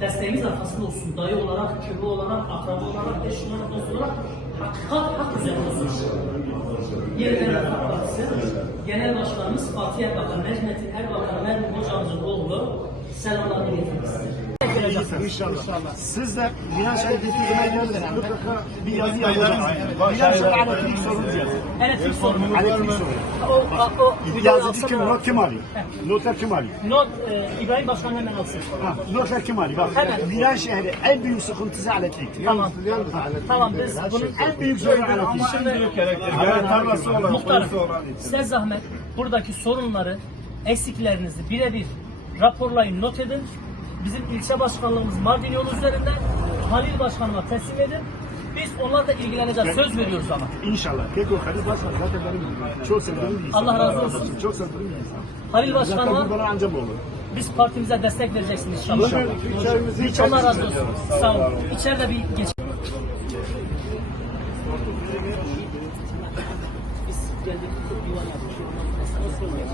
desteğimiz arkasında olsun. Dayı olarak, köylü olarak, akraba olarak, eş olarak, dost olarak hakikat hak üzerine olsun. Yeniden Refah Partisi Genel Başkanımız Fatih Erbakan, Necmettin Erbakan, Merhum İnşallah. Siz de dediğiniz zaman gönderin. Mutlaka bir yazı. Miraç Ali elektrik sorunu yazın. Elektrik sorunu. Elektrik sorunu. Yazıcı kim? Not kim alıyor? Notlar kim alıyor? Not e, İbrahim Başkan hemen alsın. Ha, notlar kim alıyor? Bak. Miran şehri en büyük sıkıntısı elektrik. Tamam. Tamam biz bunun En büyük sorunu elektrik. Muhtarım size zahmet buradaki sorunları eksiklerinizi birebir raporlayın not edin. Bizim ilçe başkanlığımız Mardin yolu üzerinde Halil Başkanıma teslim edin. Biz onlarla ilgileneceğiz. Söz veriyoruz ama. İnşallah. O kadar başkan zaten benim çok sevdiğim bir insan. Allah razı olsun. Çok sevdiğim bir insan. Halil Zaten Başkanıma bana ancak bu olur. biz partimize destek vereceksiniz inşallah. İnşallah. Allah razı olsun. Sağ olun. İçeride bir geç. Biz geldik, divan yapmışız. Nasıl olacak?